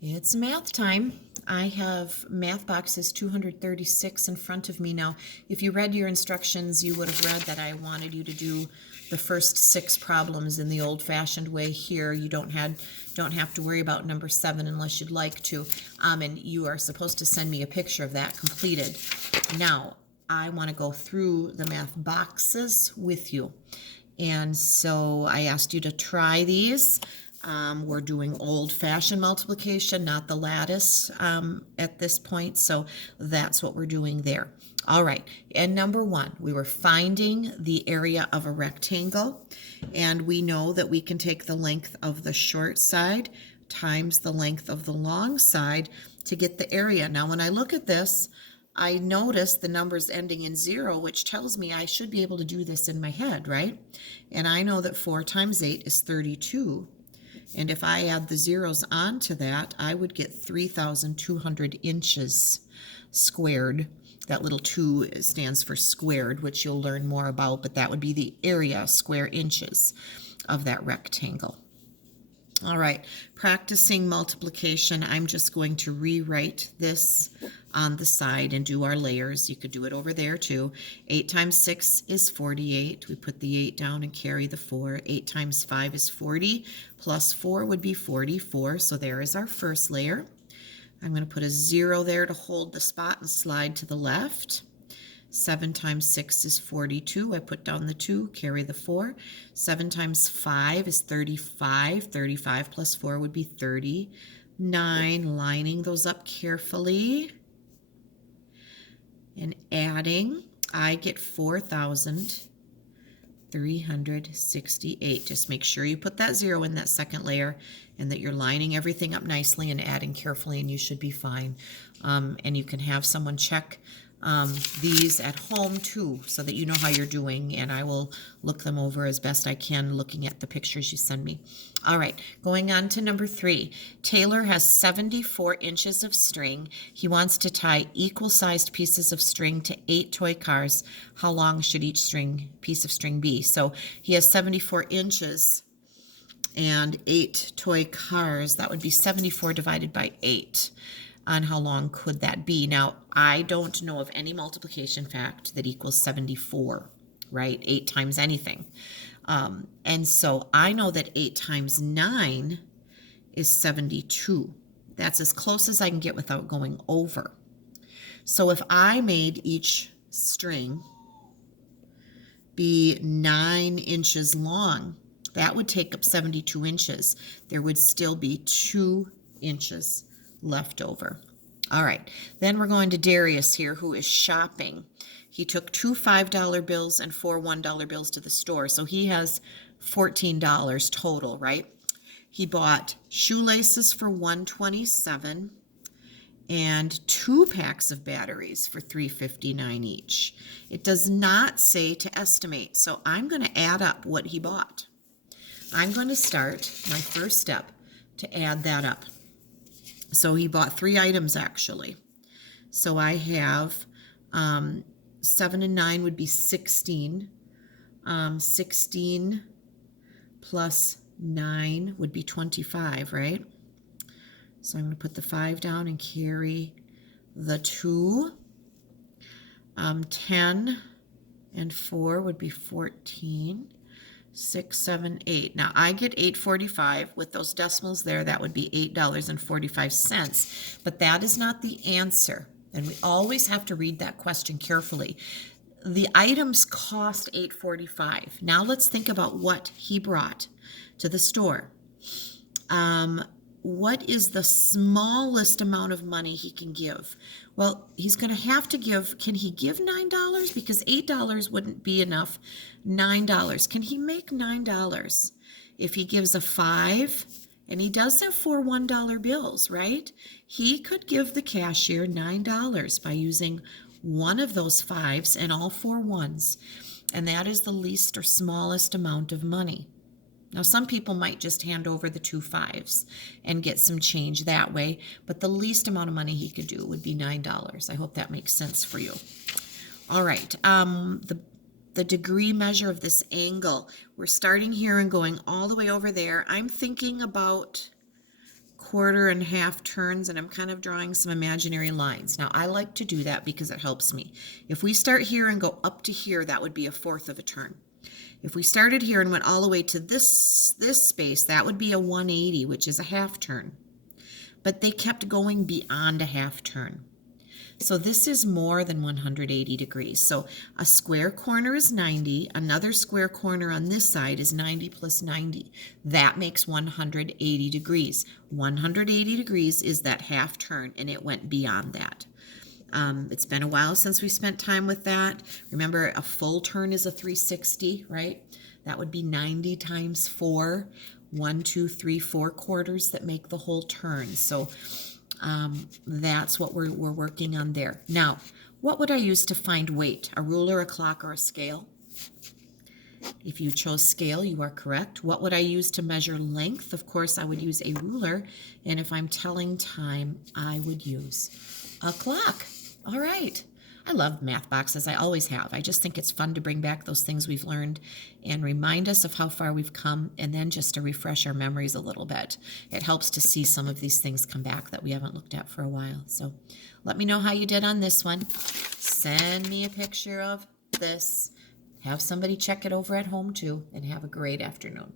It's math time. I have math boxes 236 in front of me now. If you read your instructions, you would have read that I wanted you to do the first 6 problems in the old-fashioned way here. You don't have to worry about number 7 unless you'd like to. And you are supposed to send me a picture of that completed. Now, I want to go through the math boxes with you. And so I asked you to try these. We're doing old-fashioned multiplication, not the lattice at this point, so that's what we're doing there. All right, and number 1, we were finding the area of a rectangle, and we know that we can take the length of the short side times the length of the long side to get the area. Now, when I look at this, I notice the numbers ending in 0, which tells me I should be able to do this in my head, right? And I know that 4 times 8 is 32. And if I add the zeros onto that, I would get 3,200 inches squared. That little 2 stands for squared, which you'll learn more about, but that would be the area, square inches, of that rectangle. All right, practicing multiplication, I'm just going to rewrite this on the side and do our layers. You could do it over there too. 8 times 6 is 48. We put the 8 down and carry the 4. 8 times 5 is 40, plus 4 would be 44. So there is our first layer. I'm going to put a 0 there to hold the spot and slide to the left. 7 times 6 is 42. I put down the 2, carry the 4. 7 times 5 is 35. 35 plus 4 would be 39. Lining those up carefully and adding. I get 4,368. Just make sure you put that 0 in that second layer and that you're lining everything up nicely and adding carefully, and you should be fine. And you can have someone check these at home too, so that you know how you're doing, and I will look them over as best I can looking at the pictures you send me. All right, going on to number 3. Taylor has 74 inches of string. He wants to tie equal-sized pieces of string to 8 toy cars. How long should each piece of string be? So he has 74 inches and 8 toy cars. That would be 74 divided by 8. On how long could that be? Now, I don't know of any multiplication fact that equals 74, right? 8 times anything. And so I know that 8 times 9 is 72. That's as close as I can get without going over. So if I made each string be 9 inches long, that would take up 72 inches. There would still be 2 inches left over. All right, then we're going to Darius here, who is shopping. He took 2 $5 bills and 4 $1 bills to the store, so he has $14 total, right? He bought shoelaces for $127 and 2 packs of batteries for $3.59 each. It does not say to estimate, so I'm going to add up what he bought. I'm going to start my first step to add that up. So he bought 3 items actually. So I have 7 and 9 would be 16. 16 plus 9 would be 25, right? So I'm going to put the 5 down and carry the 2. 10 and 4 would be 14. 6, 7, 8. Now I get $8.45 with those decimals there. That would be $8.45. But that is not the answer. And we always have to read that question carefully. The items cost $8.45. Now let's think about what he brought to the store. What is the smallest amount of money he can give? Well, he's going to have to give, can he give $9? Because $8 wouldn't be enough. $9. Can he make $9? If he gives a 5, and he does have 4 $1 bills, right? He could give the cashier $9 by using one of those 5s and all 4 1s. And that is the least or smallest amount of money. Now, some people might just hand over the 2 5s and get some change that way, but the least amount of money he could do would be $9. I hope that makes sense for you. All right, the degree measure of this angle, we're starting here and going all the way over there. I'm thinking about quarter and half turns, and I'm kind of drawing some imaginary lines. Now, I like to do that because it helps me. If we start here and go up to here, that would be a fourth of a turn. If we started here and went all the way to this space, that would be a 180, which is a half turn. But they kept going beyond a half turn. So this is more than 180 degrees. So a square corner is 90. Another square corner on this side is 90 plus 90. That makes 180 degrees. 180 degrees is that half turn, and it went beyond that. It's been a while since we spent time with that. Remember, a full turn is a 360, right? That would be 90 times 4. 1, 2, 3, 4 quarters that make the whole turn. So that's what we're working on there. Now, what would I use to find weight? A ruler, a clock, or a scale? If you chose scale, you are correct. What would I use to measure length? Of course, I would use a ruler. And if I'm telling time, I would use a clock. All right. I love math boxes. I always have. I just think it's fun to bring back those things we've learned and remind us of how far we've come, and then just to refresh our memories a little bit. It helps to see some of these things come back that we haven't looked at for a while. So let me know how you did on this one. Send me a picture of this. Have somebody check it over at home too, and have a great afternoon.